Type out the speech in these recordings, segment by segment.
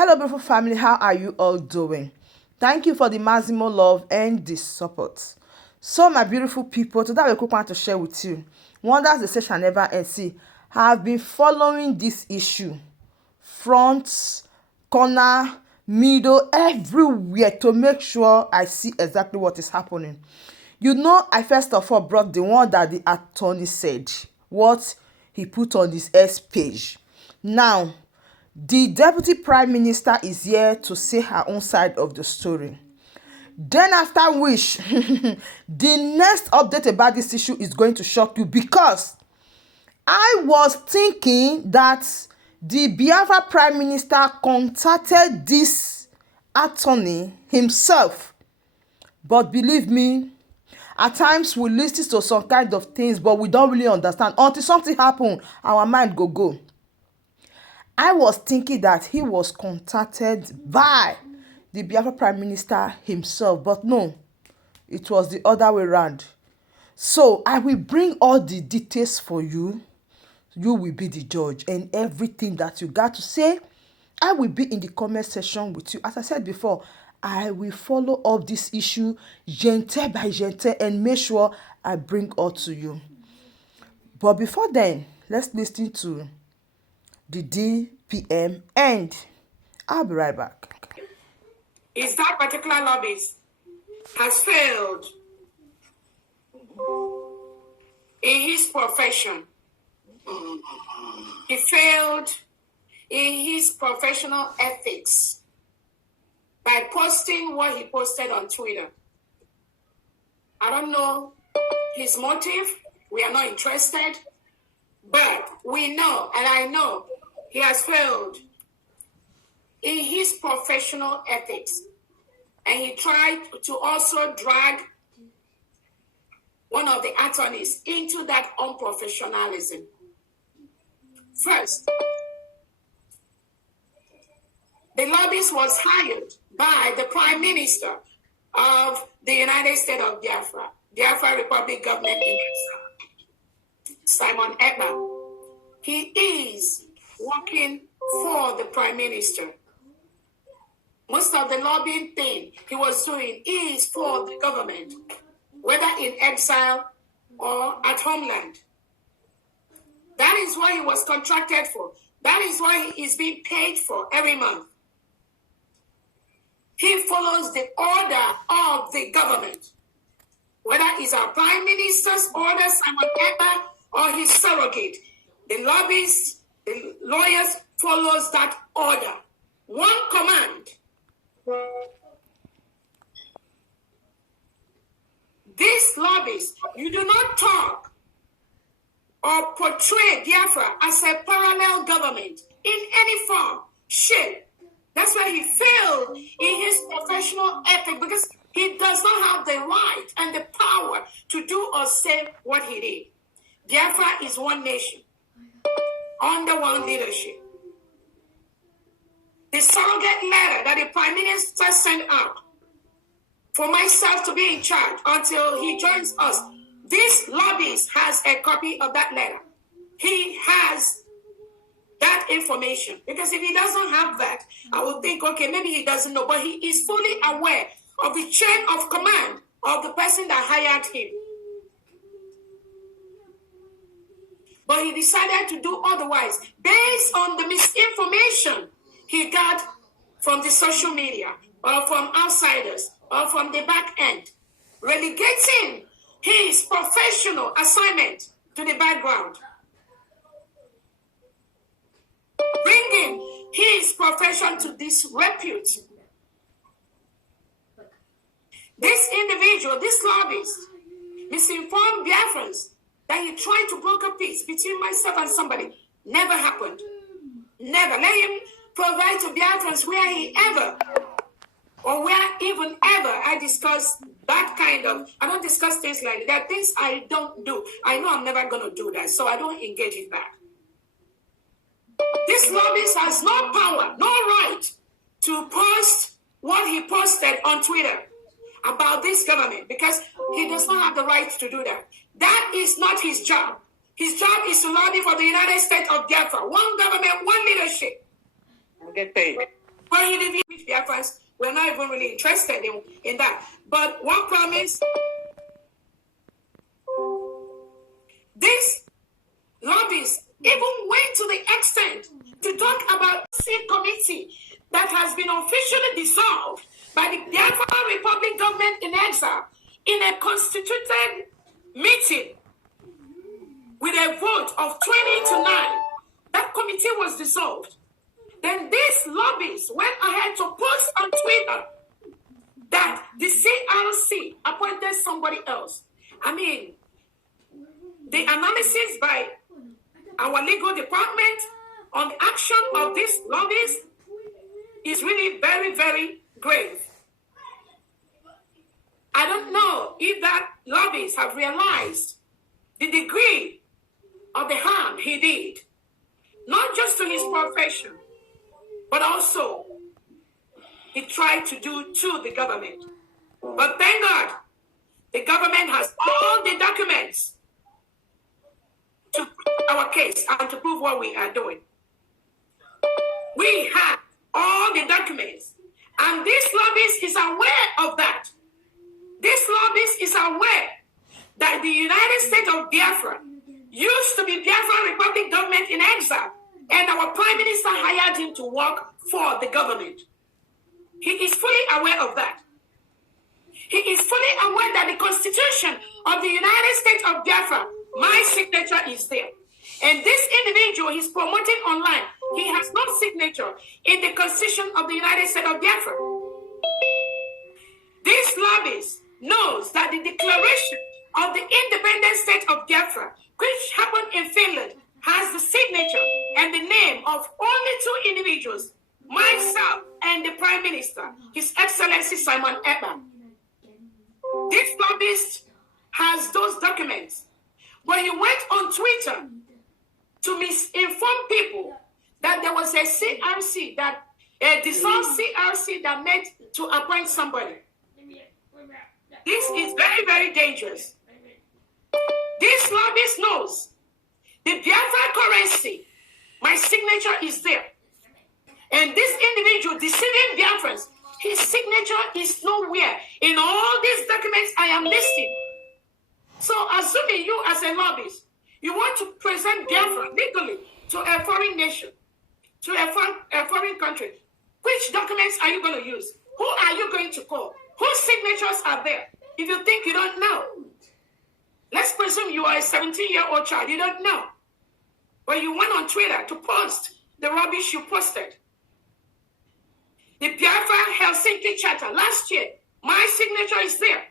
Hello, beautiful family. How are you all doing? Thank you for the maximum love and the support. So, my beautiful people, today I have a quick one to share with you. Wonders the session never end. See, I have been following this issue, front, corner, middle, everywhere to make sure I see exactly what is happening. I first of all brought the one that the attorney said, what he put on his S page. Now, the deputy prime minister is here to say her own side of the story. Then after which, the next update about this issue is going to shock you, because I was thinking that the Biafra prime minister contacted this attorney himself. But believe me, at times we listen to some kind of things, but we don't really understand. Until something happen, our mind go. I was thinking that he was contacted by the Biafra Prime Minister himself, but no, it was the other way around. So I will bring all the details for you. You will be the judge, and everything that you got to say, I will be in the comment section with you. As I said before, I will follow up this issue gente by gente and make sure I bring all to you. But before then, let's listen to the DPM, and I'll be right back. Is that particular lobbyist has failed in his profession. He failed in his professional ethics by posting what he posted on Twitter. I don't know his motive. We are not interested. But we know, and I know, he has failed in his professional ethics. And he tried to also drag one of the attorneys into that unprofessionalism. First, the lobbyist was hired by the Prime Minister of the United States of Biafra Republic Government in Simon Ekpa'S. He is working for the Prime Minister. Most of the lobbying thing he was doing is for the government, whether in exile or at homeland. That is what he was contracted for. That is why he is being paid for every month. He follows the order of the government, whether it's our Prime Minister's order, Simon Ekpa'S, or his surrogate. The lobbyists, the lawyers follows that order. One command. These lobbyists, you do not talk or portray Biafra as a parallel government in any form, shape. That's why he failed in his professional ethic, because he does not have the right and the power to do or say what he did. Biafra is one nation, under one leadership. The surrogate letter that the Prime Minister sent out for myself to be in charge until he joins us, this lobbyist has a copy of that letter. He has that information, because if he doesn't have that, I would think, okay, maybe he doesn't know, but he is fully aware of the chain of command of the person that hired him. But he decided to do otherwise based on the misinformation he got from the social media or from outsiders or from the back end, relegating his professional assignment to the background, bringing his profession to disrepute. This individual, this lobbyist, misinformed Biafrans that he tried to broker peace between myself and somebody. Never happened. Never. Let him provide to Biafrans where he ever, or where even ever I discuss that kind of, I don't discuss things like that. There are things I don't do. I know I'm never going to do that, so I don't engage in that. This lobbyist has no power, no right to post what he posted on Twitter about this government, because he does not have the right to do that. That is not his job. His job is to lobby for the United States of Biafra. One government, one leadership. And get paid. But he didn't with Biafrans. We're not even really interested in that. But one promise, this lobbies even went to the extent to talk about the committee that has been officially dissolved by the Biafra Republic government in exile in a constituted meeting with a vote of 20 to 9. That committee was dissolved. Then these lobbies went ahead to post on Twitter that the CRC appointed somebody else. I mean, the analysis by our legal department on the action of these lobbies is really very, very grave. I don't know if that lobbies have realized the degree of the harm he did, not just to his profession, but also he tried to do to the government. But thank God, the government has all the documents to prove our case and to prove what we are doing. We have all the documents, and this lobbyist is aware of that. This lobbyist is aware that the United States of Biafra used to be Biafra Republic government in exile, and our Prime Minister hired him to work for the government. He is fully aware of that. He is fully aware that the Constitution of the United States of Biafra, my signature is there. And this individual he's promoting online, he has no signature in the Constitution of the United States of Biafra. This lobbyist knows that the declaration of the independent state of Biafra, which happened in Finland, has the signature and the name of only two individuals, myself and the Prime Minister, His Excellency Simon Ekpa'S. This lobbyist has those documents, but he went on Twitter to misinform people that there was a CRC, that a dissolved CRC that meant to appoint somebody. This is very, very dangerous. This lobbyist knows the Biafra currency, my signature is there. And this individual deceiving Biafrans, his signature is nowhere in all these documents I am listing. So assuming you as a lobbyist, you want to present Biafra legally to a foreign nation, to a foreign country, which documents are you going to use? Who are you going to call? Whose signatures are there? If you think you don't know, let's presume you are a 17-year-old child, you don't know. But you went on Twitter to post the rubbish you posted. The Biafra Helsinki Charter last year, my signature is there.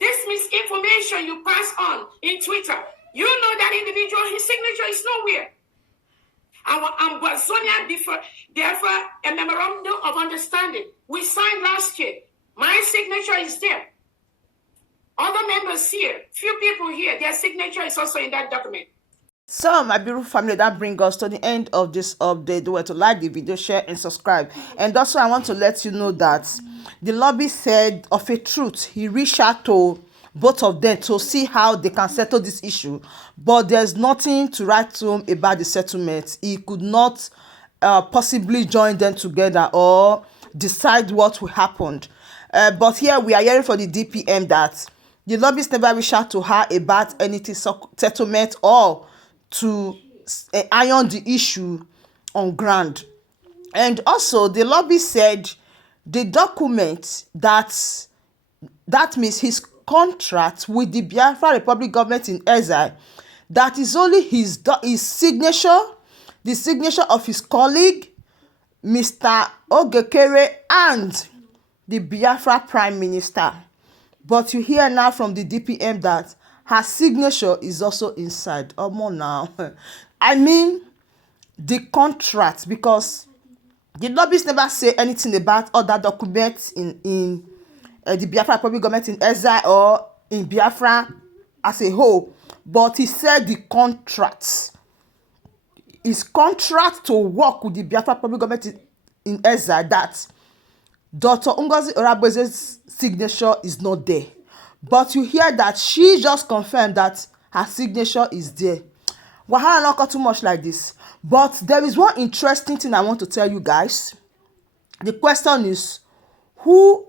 This misinformation you pass on in Twitter, you know that individual, his signature is nowhere. Our Ambazonia Biafra, a memorandum of understanding we signed last year. My signature is there. Other members here, few people here, their signature is also in that document. So, my beautiful family, that brings us to the end of this update. Do it to like the video, share, and subscribe. And also, I want to let you know that the lobby said of a truth, he reached out to both of them to see how they can settle this issue. But there's nothing to write to him about the settlement. He could not possibly join them together or decide what will happen. But here we are hearing from the DPM that the lobbies never reached out to her about anything settlement or to iron the issue on ground. And also the lobby said the document that means his contract with the Biafra Republic government in exile, that is only his signature, the signature of his colleague Mr. Ogekere and the Biafra Prime Minister. But you hear now from the DPM that her signature is also inside. Now, I mean the contract, because the lobbies never say anything about other documents in the Biafra Republic government in exile or in Biafra as a whole. But he said the contract, his contract to work with the Biafra Republic government in exile, that Dr. Ngozi Orabeze's signature is not there. But you hear that she just confirmed that her signature is there. Wahala not got too much like this. But there is one interesting thing I want to tell you guys. The question is, who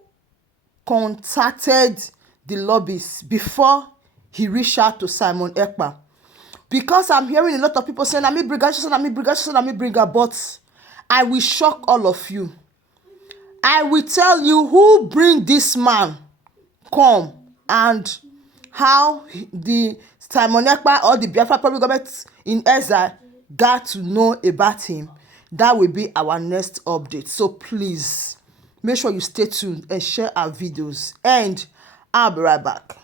contacted the lobbies before he reached out to Simon Ekpa? Because I'm hearing a lot of people saying, "Ami Briga," but I will shock all of you. I will tell you who bring this man come and how the Simon Ekpa or the Biafra public government in Ezza got to know about him. That will be our next update. So please make sure you stay tuned and share our videos. And I'll be right back.